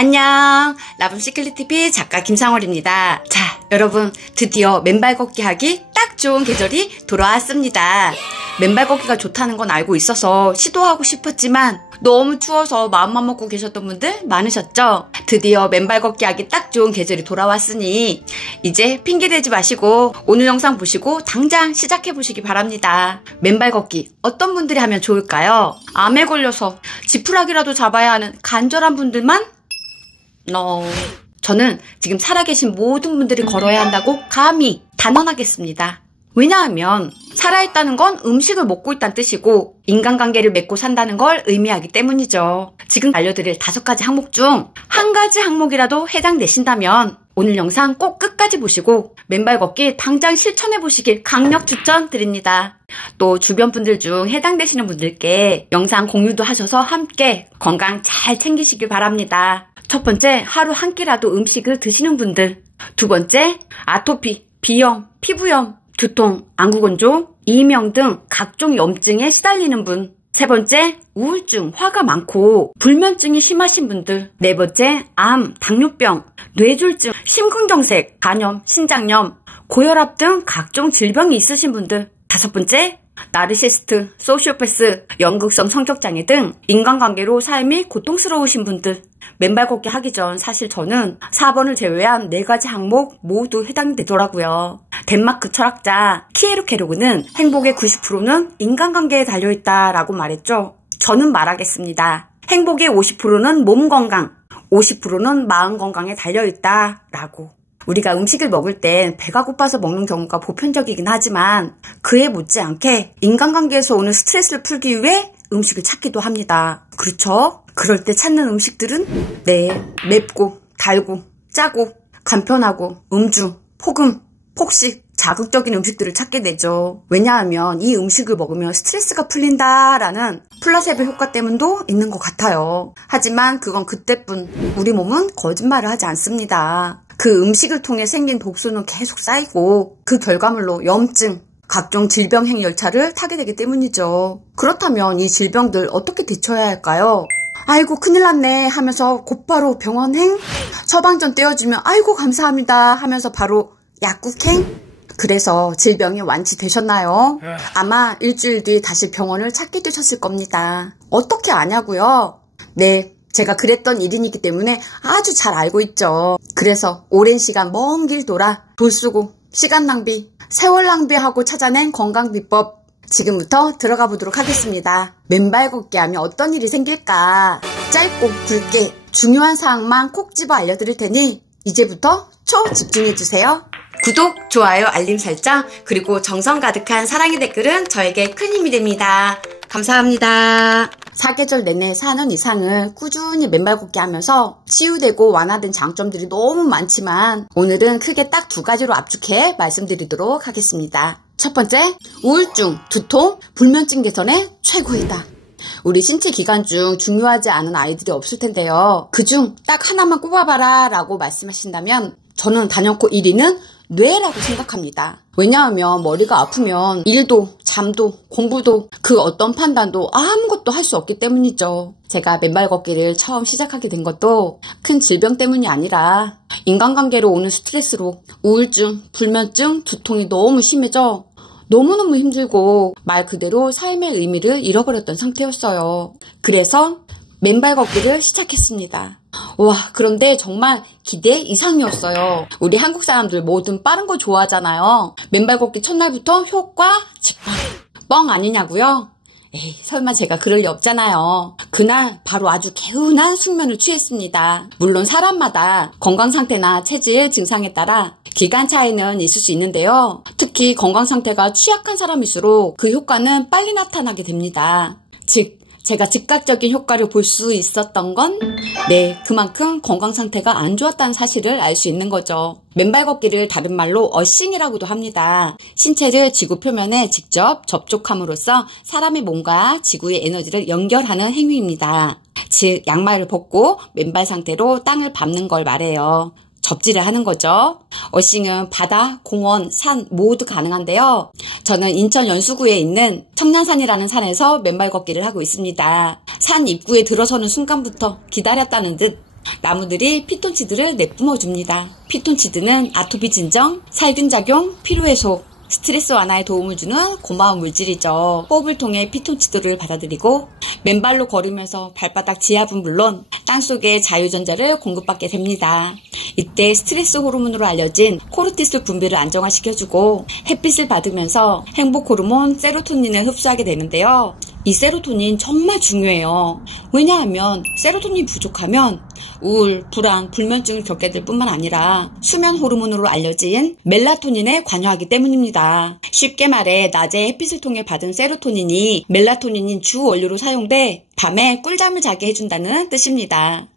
안녕, 라붐 시클릿TV 작가 김상월입니다. 자, 여러분, 드디어 맨발 걷기 하기 딱 좋은 계절이 돌아왔습니다. 맨발 걷기가 좋다는 건 알고 있어서 시도하고 싶었지만 너무 추워서 마음만 먹고 계셨던 분들 많으셨죠? 드디어 맨발 걷기 하기 딱 좋은 계절이 돌아왔으니 이제 핑계대지 마시고 오늘 영상 보시고 당장 시작해보시기 바랍니다. 맨발 걷기 어떤 분들이 하면 좋을까요? 암에 걸려서 지푸라기라도 잡아야 하는 간절한 분들만? 저는 지금 살아계신 모든 분들이 걸어야 한다고 감히 단언하겠습니다. 왜냐하면 살아있다는 건 음식을 먹고 있다는 뜻이고 인간관계를 맺고 산다는 걸 의미하기 때문이죠. 지금 알려드릴 5가지 항목 중 한 가지 항목이라도 해당되신다면 오늘 영상 꼭 끝까지 보시고 맨발 걷기 당장 실천해 보시길 강력 추천드립니다. 또 주변 분들 중 해당되시는 분들께 영상 공유도 하셔서 함께 건강 잘 챙기시길 바랍니다. 첫 번째, 하루 한 끼라도 음식을 드시는 분들. 두 번째, 아토피, 비염, 피부염, 두통, 안구건조, 이명 등 각종 염증에 시달리는 분. 세 번째, 우울증, 화가 많고 불면증이 심하신 분들. 네 번째, 암, 당뇨병, 뇌졸중, 심근경색, 간염, 신장염, 고혈압 등 각종 질병이 있으신 분들. 다섯 번째, 나르시스트, 소시오패스, 연극성 성격장애 등 인간관계로 삶이 고통스러우신 분들. 맨발 걷기 하기 전 사실 저는 4번을 제외한 4가지 항목 모두 해당되더라고요. 덴마크 철학자 키에르케로그는 행복의 90%는 인간관계에 달려있다라고 말했죠. 저는 말하겠습니다. 행복의 50%는 몸 건강, 50%는 마음 건강에 달려있다라고. 우리가 음식을 먹을 땐 배가 고파서 먹는 경우가 보편적이긴 하지만 그에 못지않게 인간관계에서 오는 스트레스를 풀기 위해 음식을 찾기도 합니다. 그렇죠? 그럴 때 찾는 음식들은 맵고 달고 짜고 간편하고 음주, 폭음, 폭식, 자극적인 음식들을 찾게 되죠. 왜냐하면 이 음식을 먹으면 스트레스가 풀린다라는 플라세보 효과 때문도 있는 것 같아요. 하지만 그건 그때뿐. 우리 몸은 거짓말을 하지 않습니다. 그 음식을 통해 생긴 독소는 계속 쌓이고 그 결과물로 염증, 각종 질병 행열차를 타게 되기 때문이죠. 그렇다면 이 질병들 어떻게 대처해야 할까요? 아이고 큰일 났네 하면서 곧바로 병원행? 처방전 떼어주면 아이고 감사합니다 하면서 바로 약국행? 그래서 질병이 완치되셨나요? 아마 일주일 뒤 다시 병원을 찾게 되셨을 겁니다. 어떻게 아냐고요? 네, 제가 그랬던 일이기 때문에 아주 잘 알고 있죠. 그래서 오랜 시간 먼 길 돌아 돈 쓰고 시간 낭비, 세월 낭비하고 찾아낸 건강 비법 지금부터 들어가 보도록 하겠습니다. 맨발 걷기 하면 어떤 일이 생길까? 짧고 굵게 중요한 사항만 콕 집어 알려드릴 테니 이제부터 초집중해주세요. 구독, 좋아요, 알림 설정, 그리고 정성 가득한 사랑의 댓글은 저에게 큰 힘이 됩니다. 감사합니다. 사계절 내내 4년 이상을 꾸준히 맨발 걷기 하면서 치유되고 완화된 장점들이 너무 많지만 오늘은 크게 딱 2가지로 압축해 말씀드리도록 하겠습니다. 첫 번째, 우울증, 두통, 불면증 개선에 최고이다. 우리 신체 기관 중 중요하지 않은 아이들이 없을 텐데요. 그중 딱 하나만 꼽아봐라 라고 말씀하신다면 저는 단연코 1위는 뇌라고 생각합니다. 왜냐하면 머리가 아프면 일도, 잠도, 공부도 그 어떤 판단도 아무것도 할 수 없기 때문이죠. 제가 맨발 걷기를 처음 시작하게 된 것도 큰 질병 때문이 아니라 인간관계로 오는 스트레스로 우울증, 불면증, 두통이 너무 심해져 너무너무 힘들고 말 그대로 삶의 의미를 잃어버렸던 상태였어요. 그래서 맨발 걷기를 시작했습니다. 와, 그런데 정말 기대 이상이었어요. 우리 한국 사람들 뭐든 빠른 거 좋아하잖아요. 맨발 걷기 첫날부터 효과 직방. 뻥 아니냐고요? 에이, 설마 제가 그럴 리 없잖아요. 그날 바로 아주 개운한 숙면을 취했습니다. 물론 사람마다 건강 상태나 체질 증상에 따라 기간 차이는 있을 수 있는데요. 특히 건강 상태가 취약한 사람일수록 그 효과는 빨리 나타나게 됩니다. 즉, 제가 즉각적인 효과를 볼 수 있었던 건 그만큼 건강 상태가 안 좋았다는 사실을 알 수 있는 거죠. 맨발 걷기를 다른 말로 어싱이라고도 합니다. 신체를 지구 표면에 직접 접촉함으로써 사람의 몸과 지구의 에너지를 연결하는 행위입니다. 즉, 양말을 벗고 맨발 상태로 땅을 밟는 걸 말해요. 접지를 하는 거죠. 어싱은 바다, 공원, 산 모두 가능한데요. 저는 인천 연수구에 있는 청량산이라는 산에서 맨발 걷기를 하고 있습니다. 산 입구에 들어서는 순간부터 기다렸다는 듯 나무들이 피톤치드를 내뿜어줍니다. 피톤치드는 아토피 진정, 살균작용, 피로해소, 스트레스 완화에 도움을 주는 고마운 물질이죠. 호흡을 통해 피톤치드를 받아들이고 맨발로 걸으면서 발바닥 지압은 물론 땅속에 자유전자를 공급받게 됩니다. 이때 스트레스 호르몬으로 알려진 코르티솔 분비를 안정화시켜주고 햇빛을 받으면서 행복 호르몬 세로토닌을 흡수하게 되는데요. 이 세로토닌 정말 중요해요. 왜냐하면 세로토닌 부족하면 우울, 불안, 불면증을 겪게 될 뿐만 아니라 수면 호르몬으로 알려진 멜라토닌에 관여하기 때문입니다. 쉽게 말해 낮에 햇빛을 통해 받은 세로토닌이 멜라토닌인 주 원료로 사용돼 밤에 꿀잠을 자게 해준다는 뜻입니다.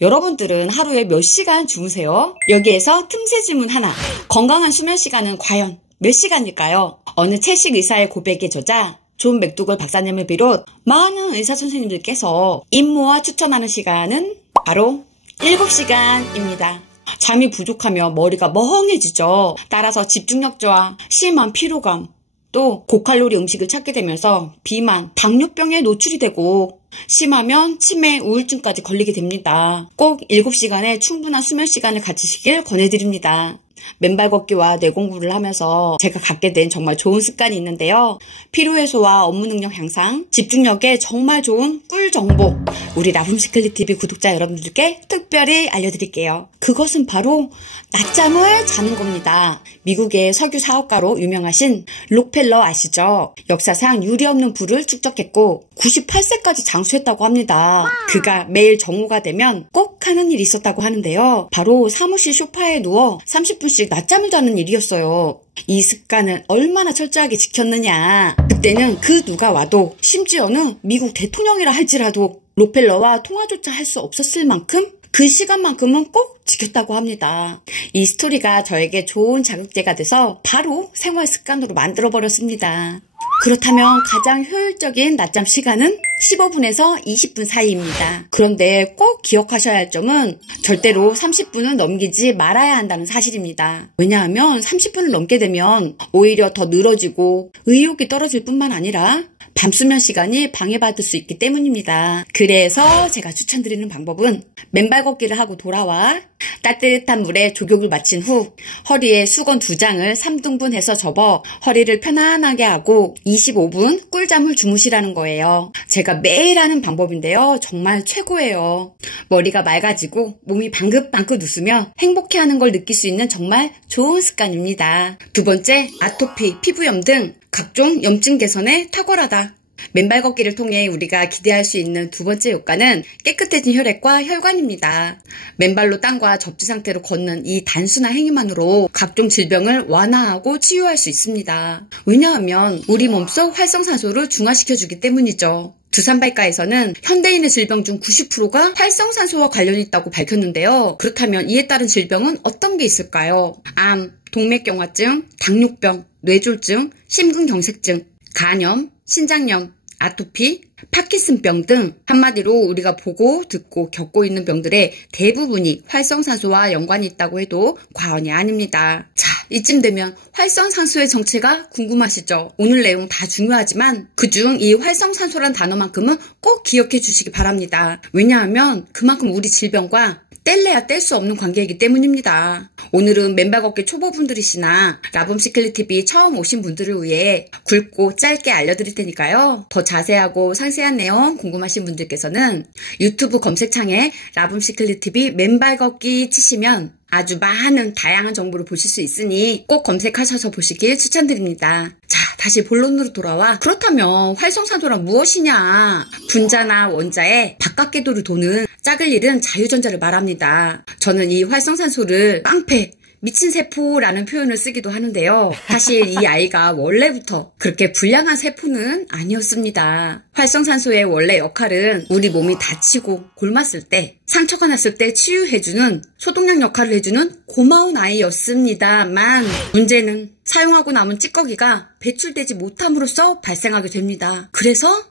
여러분들은 하루에 몇 시간 주무세요? 여기에서 틈새 질문 하나. 건강한 수면 시간은 과연 몇 시간일까요? 어느 채식 의사의 고백의 저자 존 맥도걸 박사님을 비롯 많은 의사 선생님들께서 임모와 추천하는 시간은 바로 7시간입니다. 잠이 부족하면 머리가 멍해지죠. 따라서 집중력 저하, 심한 피로감, 또 고칼로리 음식을 찾게 되면서 비만, 당뇨병에 노출이 되고 심하면 치매, 우울증까지 걸리게 됩니다. 꼭 7시간의 충분한 수면 시간을 가지시길 권해드립니다. 맨발 걷기와 뇌공부를 하면서 제가 갖게 된 정말 좋은 습관이 있는데요. 피로해소와 업무 능력 향상, 집중력에 정말 좋은 꿀 정보 우리 라붐시클릿TV 구독자 여러분들께 특별히 알려드릴게요. 그것은 바로 낮잠을 자는 겁니다. 미국의 석유 사업가로 유명하신 록펠러 아시죠? 역사상 유례없는 부를 축적했고 98세까지 장수했다고 합니다. 그가 매일 정오가 되면 꼭 하는 일이 있었다고 하는데요. 바로 사무실 소파에 누워 30분씩 낮잠을 자는 일이었어요. 이 습관을 얼마나 철저하게 지켰느냐. 그때는 그 누가 와도 심지어는 미국 대통령이라 할지라도 록펠러와 통화조차 할 수 없었을 만큼 그 시간만큼은 꼭 지켰다고 합니다. 이 스토리가 저에게 좋은 자극제가 돼서 바로 생활 습관으로 만들어버렸습니다. 그렇다면 가장 효율적인 낮잠 시간은 15분에서 20분 사이입니다. 그런데 꼭 기억하셔야 할 점은 절대로 30분을 넘기지 말아야 한다는 사실입니다. 왜냐하면 30분을 넘게 되면 오히려 더 늘어지고 의욕이 떨어질 뿐만 아니라 밤수면 시간이 방해받을 수 있기 때문입니다. 그래서 제가 추천드리는 방법은 맨발 걷기를 하고 돌아와 따뜻한 물에 조격을 마친 후 허리에 수건 2장을 3등분해서 접어 허리를 편안하게 하고 25분 꿀잠을 주무시라는 거예요. 제가 매일 하는 방법인데요. 정말 최고예요. 머리가 맑아지고 몸이 방긋방긋 웃으며 행복해하는 걸 느낄 수 있는 정말 좋은 습관입니다. 두 번째, 아토피, 피부염 등 각종 염증 개선에 탁월하다. 맨발 걷기를 통해 우리가 기대할 수 있는 두 번째 효과는 깨끗해진 혈액과 혈관입니다. 맨발로 땅과 접지 상태로 걷는 이 단순한 행위만으로 각종 질병을 완화하고 치유할 수 있습니다. 왜냐하면 우리 몸속 활성산소를 중화시켜주기 때문이죠. 두산발가에서는 현대인의 질병 중 90%가 활성산소와 관련이 있다고 밝혔는데요. 그렇다면 이에 따른 질병은 어떤 게 있을까요? 암, 동맥경화증, 당뇨병, 뇌졸중, 심근경색증, 간염, 신장염, 아토피, 파킨슨병 등 한마디로 우리가 보고 듣고 겪고 있는 병들의 대부분이 활성산소와 연관이 있다고 해도 과언이 아닙니다. 자, 이쯤 되면 활성산소의 정체가 궁금하시죠? 오늘 내용 다 중요하지만 그중 이 활성산소란 단어만큼은 꼭 기억해 주시기 바랍니다. 왜냐하면 그만큼 우리 질병과 뗄래야 뗄 수 없는 관계이기 때문입니다. 오늘은 맨발 걷기 초보분들이시나 라붐시클릿TV 처음 오신 분들을 위해 굵고 짧게 알려드릴 테니까요. 더 자세하고 상세한 내용 궁금하신 분들께서는 유튜브 검색창에 라붐시클릿TV 맨발 걷기 치시면 아주 많은 다양한 정보를 보실 수 있으니 꼭 검색하셔서 보시길 추천드립니다. 자, 다시 본론으로 돌아와 그렇다면 활성산소란 무엇이냐? 분자나 원자의 바깥 궤도를 도는 짝을 잃은 자유전자를 말합니다. 저는 이 활성산소를 깡패, 미친 세포라는 표현을 쓰기도 하는데요. 사실 이 아이가 원래부터 그렇게 불량한 세포는 아니었습니다. 활성산소의 원래 역할은 우리 몸이 다치고 골맞을 때, 상처가 났을 때 치유해주는 소독약 역할을 해주는 고마운 아이였습니다만 문제는 사용하고 남은 찌꺼기가 배출되지 못함으로써 발생하게 됩니다. 그래서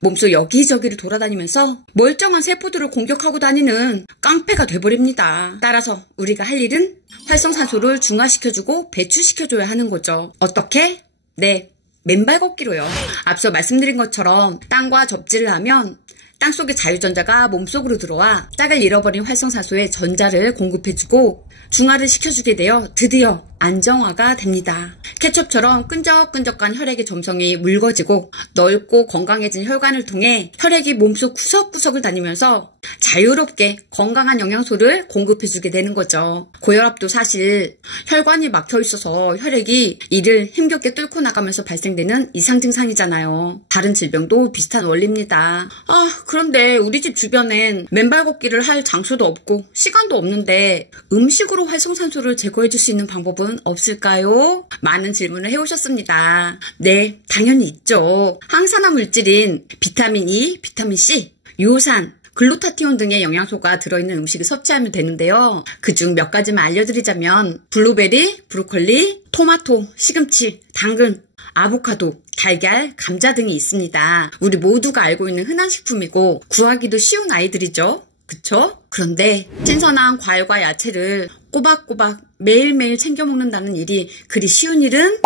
몸속 여기저기를 돌아다니면서 멀쩡한 세포들을 공격하고 다니는 깡패가 돼버립니다. 따라서 우리가 할 일은 활성산소를 중화시켜주고 배출시켜줘야 하는 거죠. 어떻게? 맨발 걷기로요. 앞서 말씀드린 것처럼 땅과 접지를 하면 땅속의 자유전자가 몸속으로 들어와 짝을 잃어버린 활성산소에 전자를 공급해주고 중화를 시켜주게 되어 드디어 안정화가 됩니다. 케첩처럼 끈적끈적한 혈액의 점성이 묽어지고 넓고 건강해진 혈관을 통해 혈액이 몸속 구석구석을 다니면서 자유롭게 건강한 영양소를 공급해주게 되는 거죠. 고혈압도 사실 혈관이 막혀있어서 혈액이 이를 힘겹게 뚫고 나가면서 발생되는 이상 증상이잖아요. 다른 질병도 비슷한 원리입니다. 그런데 우리 집 주변엔 맨발 걷기를 할 장소도 없고 시간도 없는데 음식으로 활성산소를 제거해줄 수 있는 방법은 없을까요? 많은 질문을 해오셨습니다. 네, 당연히 있죠. 항산화 물질인 비타민 E, 비타민 C, 요산, 글루타티온 등의 영양소가 들어있는 음식을 섭취하면 되는데요. 그중 몇 가지만 알려드리자면 블루베리, 브로콜리, 토마토, 시금치, 당근, 아보카도, 달걀, 감자 등이 있습니다. 우리 모두가 알고 있는 흔한 식품이고 구하기도 쉬운 아이들이죠. 그쵸? 그런데 신선한 과일과 야채를 꼬박꼬박 매일매일 챙겨 먹는다는 일이 그리 쉬운 일은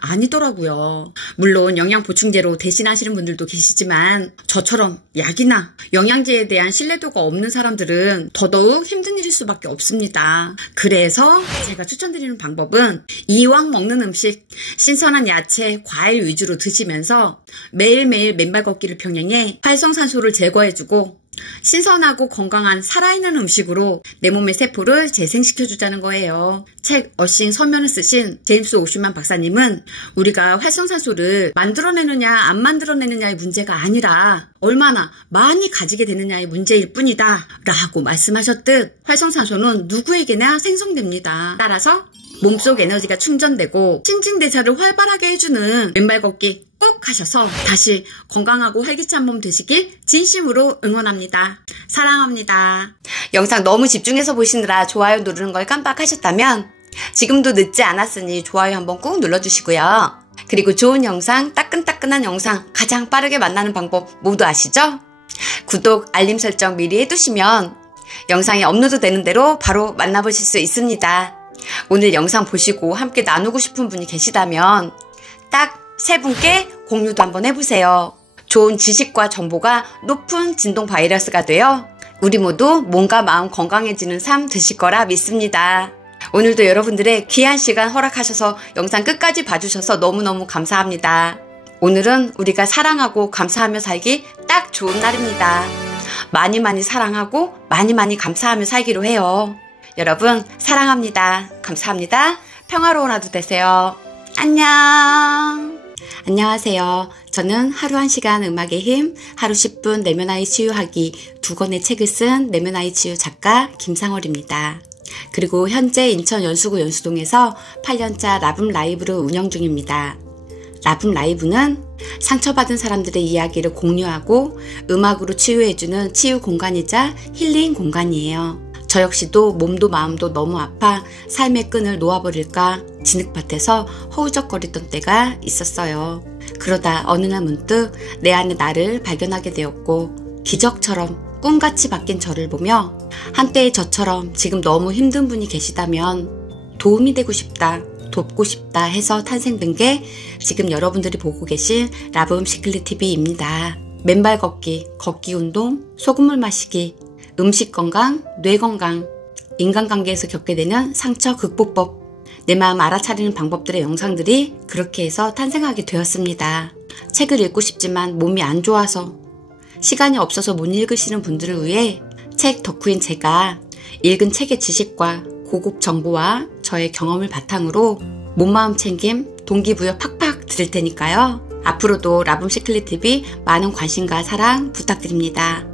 아니더라고요. 물론 영양보충제로 대신하시는 분들도 계시지만 저처럼 약이나 영양제에 대한 신뢰도가 없는 사람들은 더더욱 힘든 일일 수밖에 없습니다. 그래서 제가 추천드리는 방법은 이왕 먹는 음식 신선한 야채, 과일 위주로 드시면서 매일매일 맨발 걷기를 병행해 활성산소를 제거해주고 신선하고 건강한 살아있는 음식으로 내 몸의 세포를 재생시켜주자는 거예요. 책 어싱 서면을 쓰신 제임스 오슈만 박사님은 우리가 활성산소를 만들어내느냐 안 만들어내느냐의 문제가 아니라 얼마나 많이 가지게 되느냐의 문제일 뿐이다 라고 말씀하셨듯 활성산소는 누구에게나 생성됩니다. 따라서 몸속 에너지가 충전되고 신진대사를 활발하게 해주는 맨발 걷기 꼭 하셔서 다시 건강하고 활기찬 몸 되시길 진심으로 응원합니다. 사랑합니다. 영상 너무 집중해서 보시느라 좋아요 누르는 걸 깜빡하셨다면 지금도 늦지 않았으니 좋아요 한번 꾹 눌러주시고요. 그리고 좋은 영상, 따끈따끈한 영상 가장 빠르게 만나는 방법 모두 아시죠? 구독, 알림 설정 미리 해두시면 영상이 업로드 되는 대로 바로 만나보실 수 있습니다. 오늘 영상 보시고 함께 나누고 싶은 분이 계시다면 딱 3분께 공유도 한번 해보세요. 좋은 지식과 정보가 높은 진동 바이러스가 되어 우리 모두 몸과 마음 건강해지는 삶 되실 거라 믿습니다. 오늘도 여러분들의 귀한 시간 허락하셔서 영상 끝까지 봐주셔서 너무너무 감사합니다. 오늘은 우리가 사랑하고 감사하며 살기 딱 좋은 날입니다. 많이 사랑하고 많이 감사하며 살기로 해요. 여러분 사랑합니다. 감사합니다. 평화로운 하루 되세요. 안녕. 안녕하세요. 저는 하루 1시간 음악의 힘, 하루 10분 내면아이 치유하기 2권의 책을 쓴 내면아이 치유 작가 김상월입니다. 그리고 현재 인천 연수구 연수동에서 8년차 라붐 라이브를 운영 중입니다. 라붐 라이브는 상처받은 사람들의 이야기를 공유하고 음악으로 치유해주는 치유 공간이자 힐링 공간이에요. 저 역시도 몸도 마음도 너무 아파 삶의 끈을 놓아버릴까 진흙밭에서 허우적거리던 때가 있었어요. 그러다 어느 날 문득 내 안에 나를 발견하게 되었고 기적처럼 꿈같이 바뀐 저를 보며 한때의 저처럼 지금 너무 힘든 분이 계시다면 도움이 되고 싶다, 돕고 싶다 해서 탄생된 게 지금 여러분들이 보고 계신 라붐 시클릿 TV입니다. 맨발 걷기, 걷기 운동, 소금물 마시기, 음식 건강, 뇌 건강, 인간관계에서 겪게 되는 상처 극복법, 내 마음 알아차리는 방법들의 영상들이 그렇게 해서 탄생하게 되었습니다. 책을 읽고 싶지만 몸이 안 좋아서 시간이 없어서 못 읽으시는 분들을 위해 책 덕후인 제가 읽은 책의 지식과 고급 정보와 저의 경험을 바탕으로 몸마음 챙김, 동기부여 팍팍 드릴 테니까요. 앞으로도 라붐 시클릿 TV 많은 관심과 사랑 부탁드립니다.